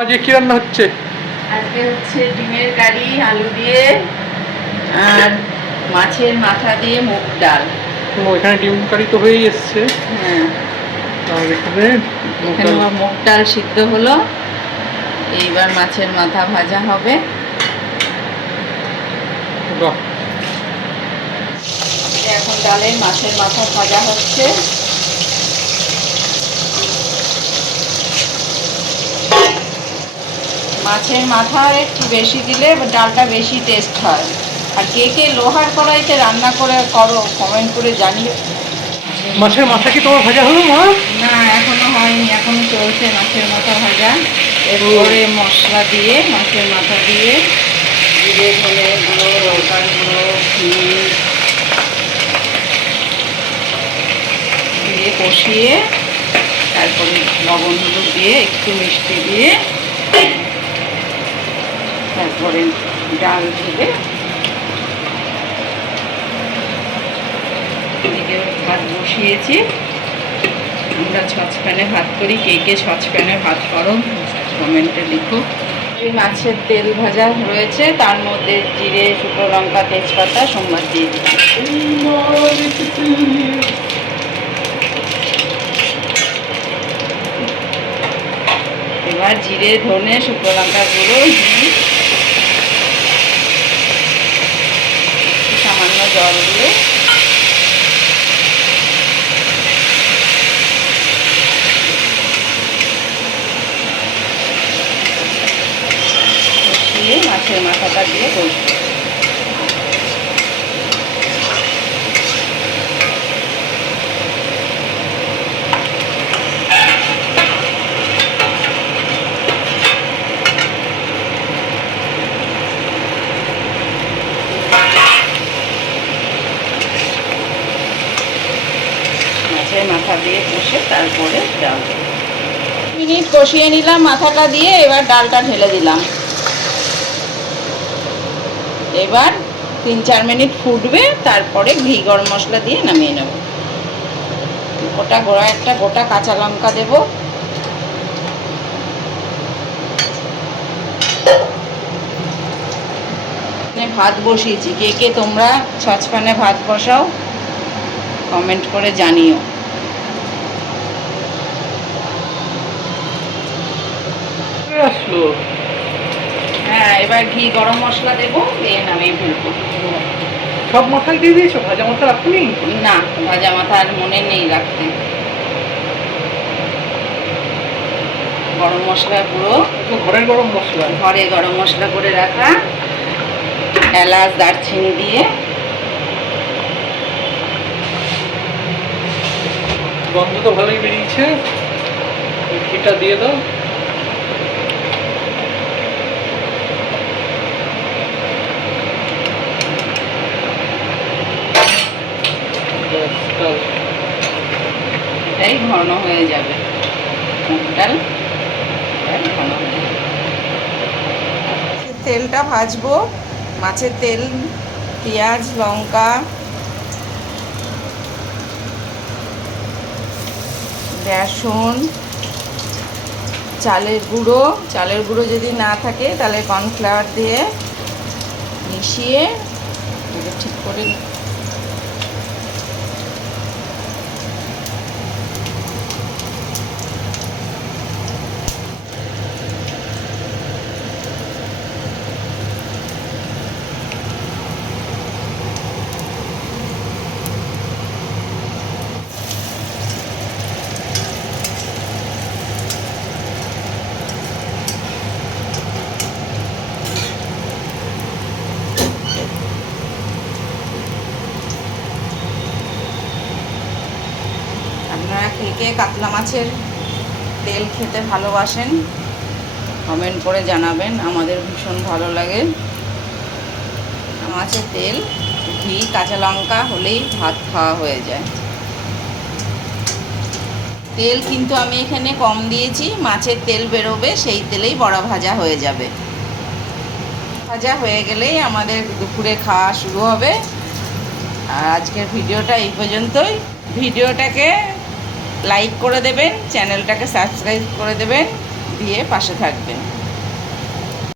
আজকে কি রান্না হচ্ছে? আজকে হচ্ছে ডিমের কারি আলু দিয়ে আর মাছের মাথা দিয়ে মুগ ডাল। তো এখানে ডিম কারি তো হয়েই এসছে। হ্যাঁ, আর এখানে এখানে আমার মুগ ডাল সিদ্ধ হলো, এইবার মাছের মাথা ভাজা হবে। বাহ, এখন ডালে মাছের মাথা ভাজা হচ্ছে। মাছের মাথা একটু বেশি দিলে ডালটা বেশি টেস্ট হয়। আর কে কে লোহার কড়াইতে রান্না করো কমেন্ট করে জানিও। মাছের মাথা কি তোমার ভাজা হলো মা? না, এখনো হয়নি, এখনো চলছে মাছের মাথা ভাজা। এরপরে মশলা দিয়ে মাছের মাথা দিয়ে জিরে ধনে গুঁড়ো লঙ্কার গুঁড়ো দিয়ে কষিয়ে তারপরে লবণ হলুদ দিয়ে একটু মিষ্টি দিয়ে তারপরে ডাল ঢেলে এদিকে ভাত বসিয়েছি। আমরা সসপ্যানে ভাত করি, কে কে সসপ্যানে ভাত করো কমেন্টে লিখো। এই মাছের তেল ভাজা রয়েছে, তার মধ্যে জিরে শুকনো লঙ্কা তেজপাতা সোমবার দিয়ে দিলাম। এবার জিরে ধনে শুকনো লঙ্কা গুঁড়ো সামান্য জল দিয়ে কষিয়ে মাছের মাথাটা দিয়ে কষবো। মাছের মাথা দিয়ে কষে তারপরে ডাল দেবো। মিনিট কষিয়ে নিলাম মাথাটা দিয়ে, এবার ডালটা ঢেলে দিলাম। এবার 3-4 মিনিট ফুটবে, তারপরে ঘি গরম মশলা দিয়ে নামিয়ে নেব। একটা গোটা কাঁচা লঙ্কা দেব। ভাত বসিয়েছি, কে কে তোমরা সসপ্যানে ভাত বসাও কমেন্ট করে জানিও। আসলো। হ্যাঁ, এবার ঘি গরম মশলা দেবো, দিয়ে নামিয়ে ফেলবো। সব মশলা দিয়ে দিয়েছো? ভাজা মশলা রাখুনি? না, ভাজা মাথা আর মনে নেই রাখতে। গরম মশলা গুঁড়ো, ঘরের গরম মশলা, ঘরে গরম মশলা করে রাখা, এলাচ দারচিনি দিয়ে গন্ধ তো ভালোই বেরিয়েছে। ঘিটা দিয়ে দাও। এটাই ঘন হয়ে যাবে মুগ ডাল। ঘন হয়ে যাবে। তেলটা ভাজবো, মাছের তেল, পেঁয়াজ লঙ্কা বেসন চালের গুঁড়ো যদি না থাকে তাহলে কর্নফ্লাওয়ার দিয়ে মিশিয়ে ঠিক করে আপনারা কে কে কাতলা মাছের তেল খেতে ভালোবাসেন কমেন্ট করে জানাবেন, আমাদের ভীষণ ভালো লাগে। মাছের তেল, ঘি, কাঁচা লঙ্কা হলেই ভাত খাওয়া হয়ে যায়। তেল কিন্তু আমি এখানে কম দিয়েছি, মাছের তেল বেরোবে, সেই তেলেই বড়া ভাজা হয়ে যাবে। ভাজা হয়ে গেলেই আমাদের দুপুরে খাওয়া শুরু হবে। আর আজকের ভিডিওটা এই পর্যন্তই। ভিডিওটাকে লাইক করে দেবেন, চ্যানেলটাকে সাবস্ক্রাইব করে দেবেন। দিয়ে পাশে থাকবেন।